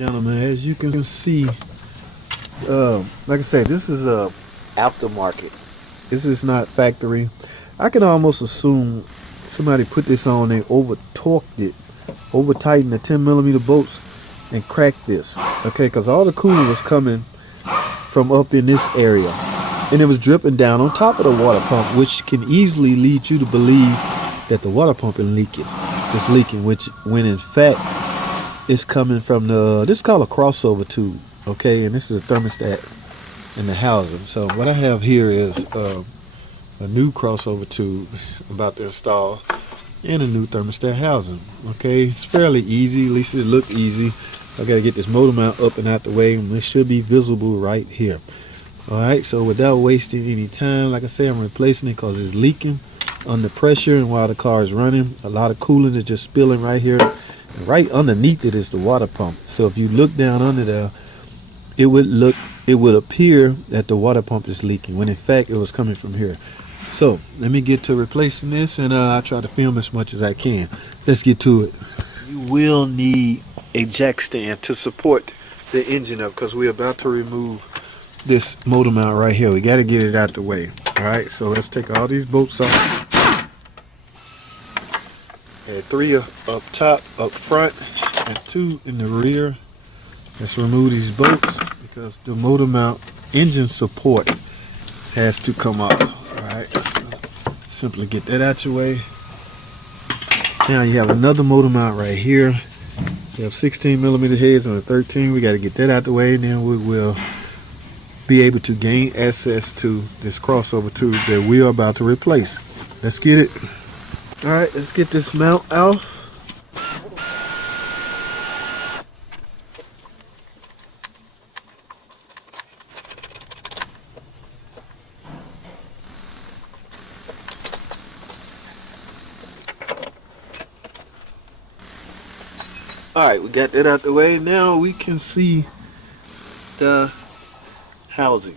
Gentlemen, as you can see, like I said, this is a aftermarket. This is not factory. I can almost assume somebody put this on, they over torqued it, over tightened the 10mm bolts and cracked this. Okay, because all the coolant was coming from up in this area and it was dripping down on top of the water pump, which can easily lead you to believe that the water pump is leaking, which when in fact it's coming from this is called a crossover tube. Okay, and this is a thermostat in the housing. So what I have here is a new crossover tube I'm about to install and a new thermostat housing. Okay, it's fairly easy, at least it look easy. I gotta get this motor mount up and out the way, and it should be visible right here. Alright, so without wasting any time, like I say, I'm replacing it because it's leaking under pressure, and while the car is running, a lot of coolant is just spilling right here. And right underneath it is the water pump. So if you look down under there, it would appear that the water pump is leaking, when in fact it was coming from here. So let me get to replacing this, and I'll try to film as much as I can. Let's get to it. You will need a jack stand to support the engine up, because we're about to remove this motor mount right here. We got to get it out the way. All right, so let's take all these bolts off. And 3 up top, up front, and 2 in the rear. Let's remove these bolts because the motor mount engine support has to come off. All right, so simply get that out your way. Now you have another motor mount right here. You have 16mm heads on a 13. We got to get that out the way, and then we will be able to gain access to this crossover tube that we are about to replace. Let's get it. All right, let's get this mount out. All right, we got that out the way. Now we can see the housing.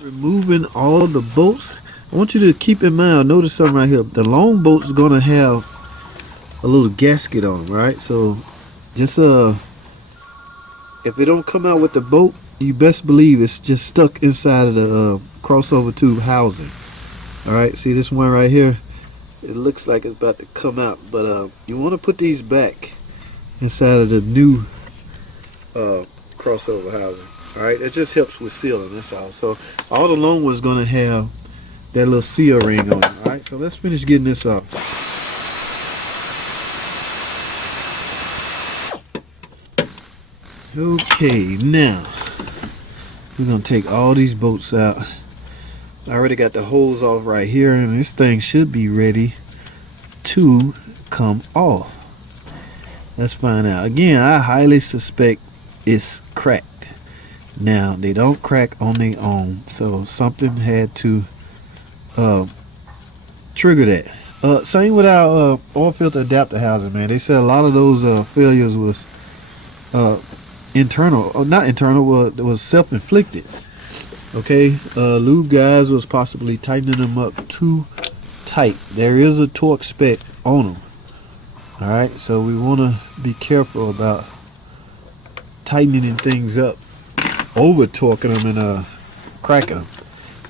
Removing all the bolts. I want you to keep in mind, notice something right here. The long bolt is gonna have a little gasket on them, right? So just if it don't come out with the bolt, you best believe it's just stuck inside of the crossover tube housing. All right, see this one right here? It looks like it's about to come out, but you want to put these back inside of the new crossover housing. All right, it just helps with sealing, that's all. So all the long one's gonna have that little seal ring on it. All right, so let's finish getting this off. Okay, now we're gonna take all these bolts out. I already got the holes off right here, and this thing should be ready to come off. Let's find out. Again, I highly suspect it's cracked. Now they don't crack on their own, so something had to trigger that. Same with our oil filter adapter housing, man. They said a lot of those failures was internal, or not internal, well, it was self-inflicted. Okay, lube guys was possibly tightening them up too tight. There is a torque spec on them. All right, so we want to be careful about tightening things up, over torquing them and cracking them.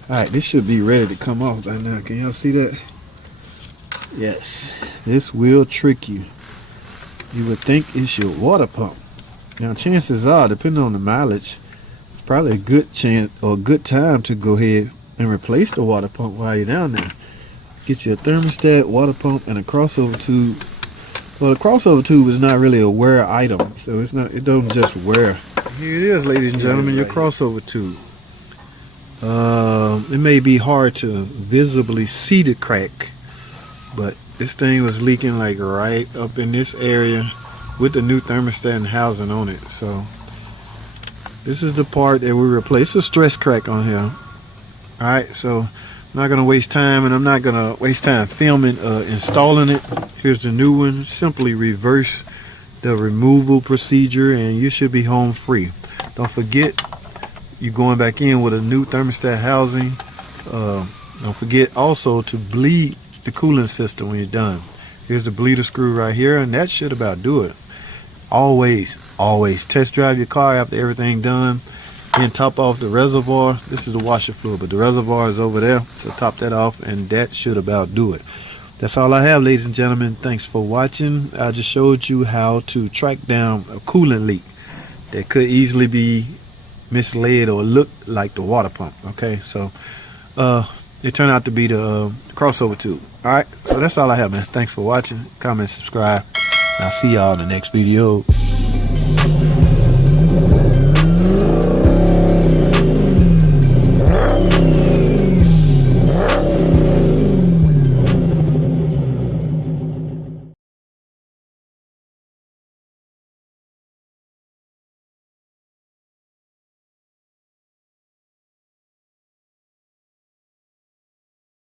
All right, this should be ready to come off by now. Can y'all see that? Yes, this will trick you. You would think it's your water pump. Now, chances are, depending on the mileage, it's probably a good chance or a good time to go ahead and replace the water pump while you're down there. Get you a thermostat, water pump, and a crossover tube. Well, the crossover tube is not really a wear item, so it don't just wear. Here it is, ladies and gentlemen, your crossover tube. It may be hard to visibly see the crack, but this thing was leaking like right up in this area with the new thermostat and housing on it. So this is the part that we replaced. It's a stress crack on here. All right, so I'm not gonna waste time, and I'm not gonna waste time filming installing it. Here's the new one. Simply reverse the removal procedure and you should be home free. Don't forget, you're going back in with a new thermostat housing. Don't forget also to bleed the coolant system when you're done. Here's the bleeder screw right here, and that should about do it. always test drive your car after everything done. Then top off the reservoir. This is the washer fluid, but the reservoir is over there, so top that off, and that should about do it. That's all I have, ladies and gentlemen. Thanks for watching. I just showed you how to track down a coolant leak that could easily be misled or look like the water pump. Okay, so it turned out to be the crossover tube. All right, so that's all I have, man. Thanks for watching. Comment, subscribe, and I'll see y'all in the next video.